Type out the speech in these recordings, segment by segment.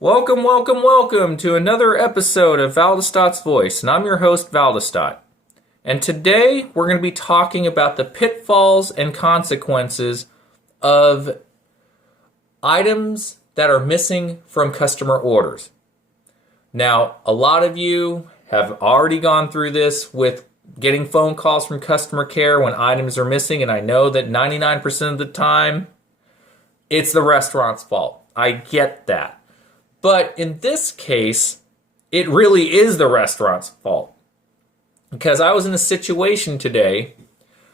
Welcome, welcome, welcome to another episode of Valdestat's Voice, and I'm your host, Valdestat. And today we're going to be talking about the pitfalls and consequences of items that are missing from customer orders. Now, a lot of you have already gone through this with getting phone calls from customer care when items are missing, and I know that 99% of the time, it's the restaurant's fault. I get that. But in this case, it really is the restaurant's fault. Because I was in a situation today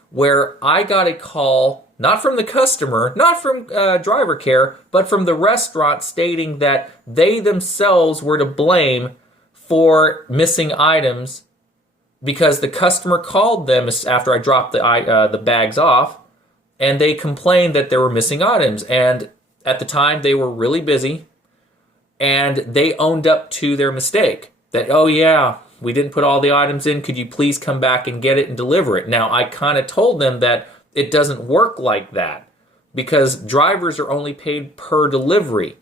where I got a call, not from the customer, not from driver care, but from the restaurant stating that they themselves were to blame for missing items because the customer called them after I dropped the bags off, and they complained that there were missing items. And at the time, they were really busy. And they owned up to their mistake. That, oh yeah, we didn't put all the items in. Could you please come back and get it and deliver it? Now, I kind of told them that it doesn't work like that. Because drivers are only paid per delivery.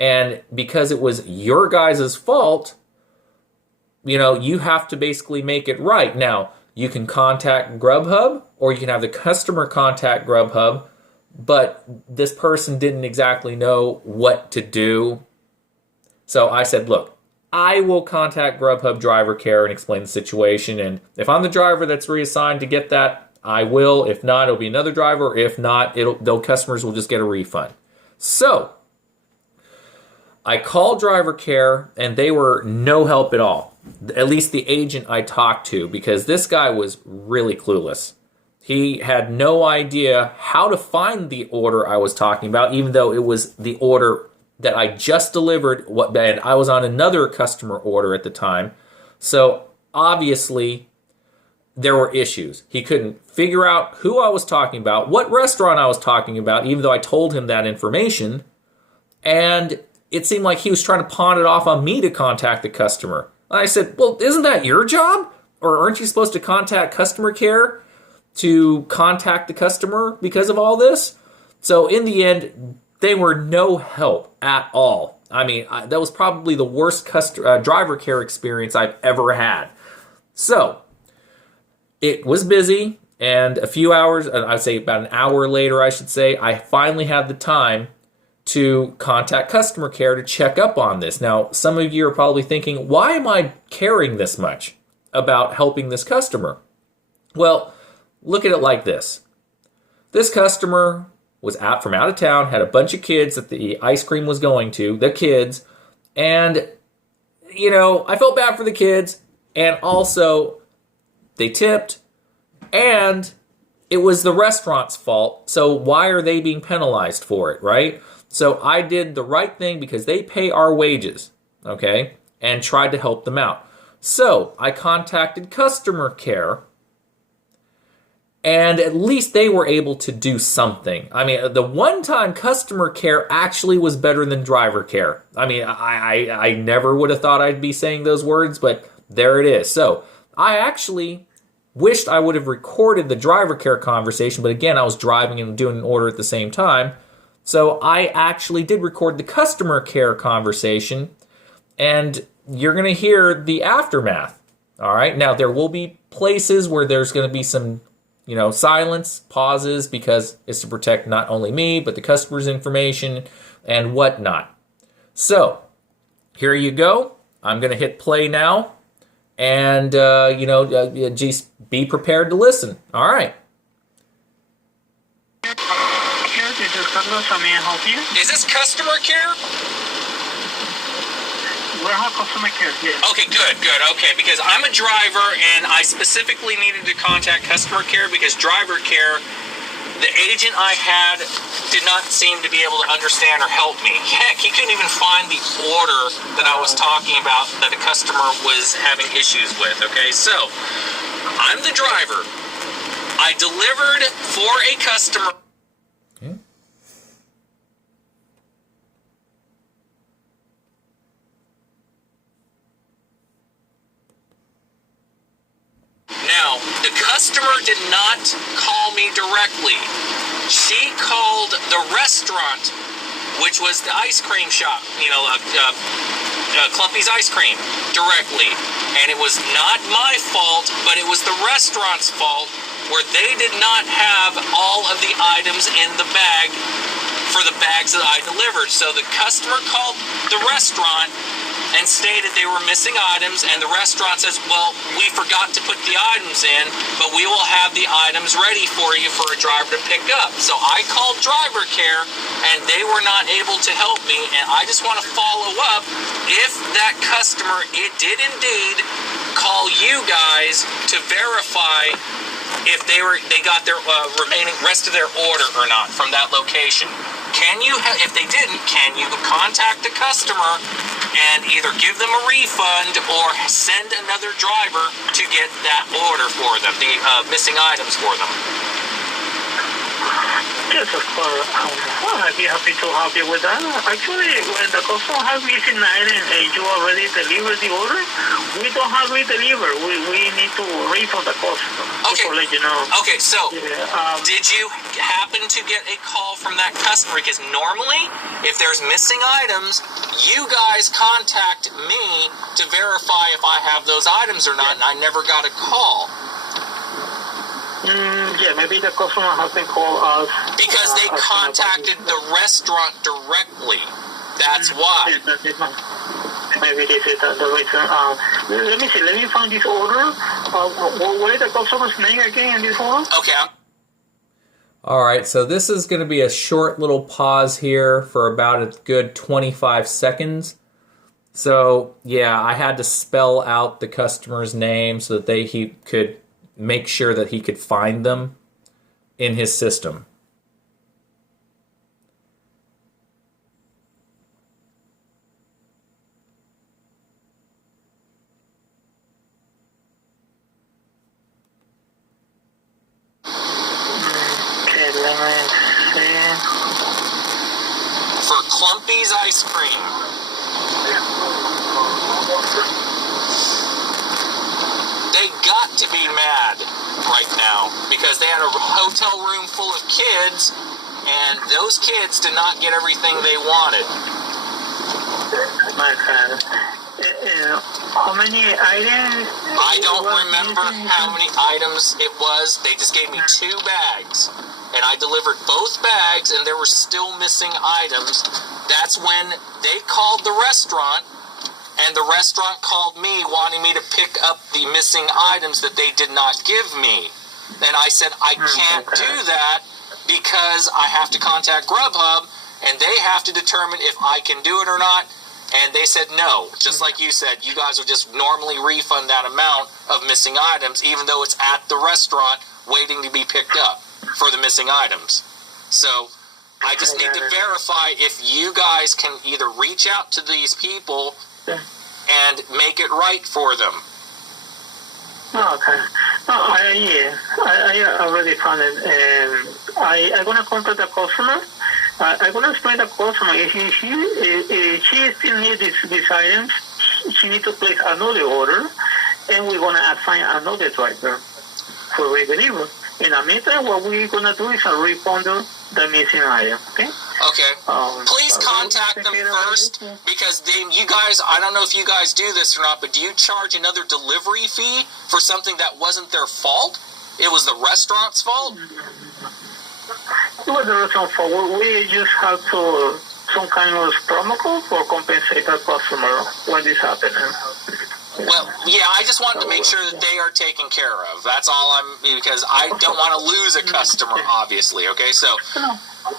And because it was your guys' fault, you have to basically make it right. Now, you can contact GrubHub, or you can have the customer contact GrubHub. But this person didn't exactly know what to do. So I said, look, I will contact GrubHub driver care and explain the situation. And if I'm the driver that's reassigned to get that, I will. If not, it'll be another driver. If not, those customers will just get a refund. So I called driver care, and they were no help at all. At least the agent I talked to, because this guy was really clueless. He had no idea how to find the order I was talking about, even though it was the order that I just delivered, and I was on another customer order at the time. So obviously there were issues. He couldn't figure out who I was talking about, what restaurant I was talking about, even though I told him that information. And it seemed like he was trying to pawn it off on me to contact the customer. And I said, well, isn't that your job? Or aren't you supposed to contact customer care to contact the customer because of all this? So in the end, they were no help at all. I mean, that was probably the worst driver care experience I've ever had. So, it was busy, and a few hours, I'd say about an hour later, I should say, I finally had the time to contact customer care to check up on this. Now, some of you are probably thinking, why am I caring this much about helping this customer? Well, look at it like this. This customer was from out of town, had a bunch of kids that the ice cream was going to, the kids, and, I felt bad for the kids, and also, they tipped, and it was the restaurant's fault, so why are they being penalized for it, right? So I did the right thing because they pay our wages, okay, and tried to help them out. So I contacted customer care, and at least they were able to do something. I mean, the one-time customer care actually was better than driver care. I mean, I never would have thought I'd be saying those words, but there it is. So I actually wished I would have recorded the driver care conversation, but again, I was driving and doing an order at the same time. So I actually did record the customer care conversation, and you're going to hear the aftermath. All right? Now, there will be places where there's going to be some silence, pauses, because it's to protect not only me, but the customer's information and whatnot. So, here you go. I'm going to hit play now. And, just be prepared to listen. All right. This is Carlos. How may I help you? Is this customer care? We have customer care, yes. Okay, good. Okay, because I'm a driver and I specifically needed to contact customer care because driver care, the agent I had did not seem to be able to understand or help me. Heck, he couldn't even find the order that I was talking about that the customer was having issues with, okay? So, I'm the driver. I delivered for a customer. Okay. Now, the customer did not call me directly. She called the restaurant which was the ice cream shop, Clumpy's Ice Cream, directly. And it was not my fault, but it was the restaurant's fault, where they did not have all of the items in the bag for the bags that I delivered. So the customer called the restaurant and stated they were missing items, and the restaurant says, well, we forgot to put the items in, but we will have the items ready for you for a driver to pick up. So I called driver care, and they were not able to help me, and I just want to follow up if that customer, it did indeed call you guys to verify if they got their remaining rest of their order or not from that location. Can you, if they didn't, can you contact the customer and either give them a refund or send another driver to get that order for them, the missing items for them? Yes, of course. I'd be happy to help you with that. Actually, when the customer has missing item and you already delivered the order, we don't have redeliver. We need to refund the customer. Okay. To let you know. Okay, so did you happen to get a call from that customer? Because normally, if there's missing items, you guys contact me to verify if I have those items or not, and I never got a call. Yeah, maybe the customer hasn't called us. Because they contacted the restaurant directly. That's why. Maybe this is the reason. Let me see. Let me find this order. What is the customer's name again in this order? Okay. All right, so this is going to be a short little pause here for about a good 25 seconds. So, yeah, I had to spell out the customer's name so that he could make sure that he could find them in his system. Okay, let me see. For Clumpy's Ice Cream. They got to be mad right now because they had a hotel room full of kids, and those kids did not get everything they wanted. My God. How many items? I don't remember how many items it was. They just gave me 2 bags, and I delivered both bags, and there were still missing items. That's when they called the restaurant, and the restaurant called me wanting me to pick up the missing items that they did not give me. And I said, I can't do that because I have to contact GrubHub, and they have to determine if I can do it or not. And they said no. Just like you said, you guys would just normally refund that amount of missing items, even though it's at the restaurant waiting to be picked up for the missing items. So I just need to verify if you guys can either reach out to these people and make it right for them. Okay. No, I already found it. I'm going to contact the customer. I'm going to explain the customer. If she still needs these items, she needs to place another order, and we're going to assign another driver for redeliver. In the meantime, what we're going to do is refund the missing item, okay? Okay. Please contact them first, because you guys, I don't know if you guys do this or not, but do you charge another delivery fee for something that wasn't their fault? It was the restaurant's fault? It was the restaurant's fault. We just have to some kind of promo code for compensate the customer when this happened. Well, yeah, I just wanted to make sure that they are taken care of. That's all because I don't want to lose a customer, obviously, okay? So,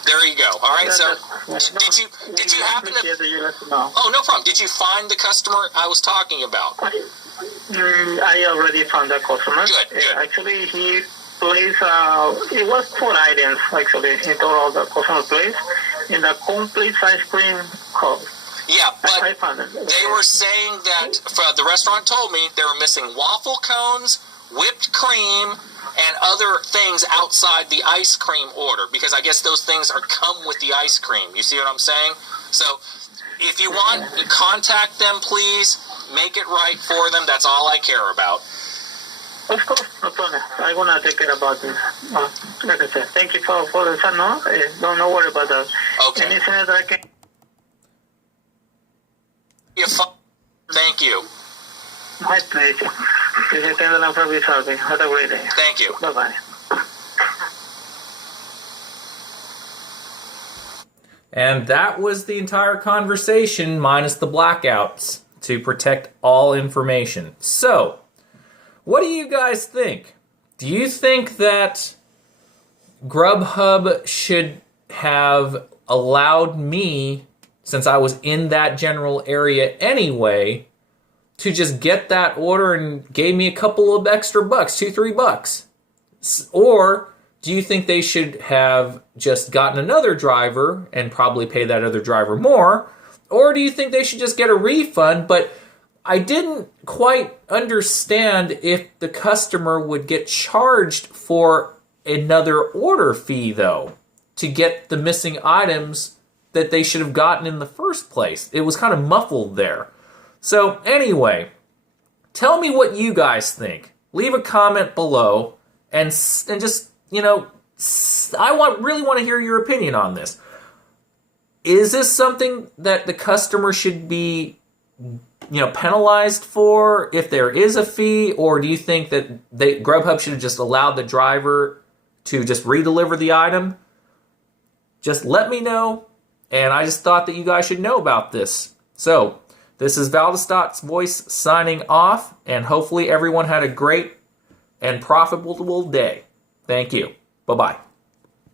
there you go. All right, so, did you happen to... Oh, no problem. Did you find the customer I was talking about? I already found the customer. Good. Actually, he placed, it was 4 items, actually, in total, the customer placed, in the complete ice cream cup. Yeah, but I found it. They were saying that, the restaurant told me, they were missing waffle cones, whipped cream, and other things outside the ice cream order, because I guess those things come with the ice cream. You see what I'm saying? So, if you want, contact them, please. Make it right for them. That's all I care about. Of course, no problem. I'm going to take care about it. Like I said, thank you for the no. Don't worry about that. Okay. Anything that I can... Thank you. My pleasure. If you can, no problem solving. Have a great day. Thank you. Bye-bye. And that was the entire conversation, minus the blackouts, to protect all information. So, what do you guys think? Do you think that GrubHub should have allowed me, since I was in that general area anyway, to just get that order and gave me a couple of extra bucks, $2-3? Or do you think they should have just gotten another driver and probably pay that other driver more? Or do you think they should just get a refund? But I didn't quite understand if the customer would get charged for another order fee, though, to get the missing items that they should have gotten in the first place. It was kind of muffled there. So anyway, tell me what you guys think. Leave a comment below and just, I really want to hear your opinion on this. Is this something that the customer should be, penalized for if there is a fee, or do you think that GrubHub should have just allowed the driver to just redeliver the item? Just let me know, and I just thought that you guys should know about this. So, this is Valdestat's voice signing off, and hopefully everyone had a great and profitable day. Thank you. Bye-bye.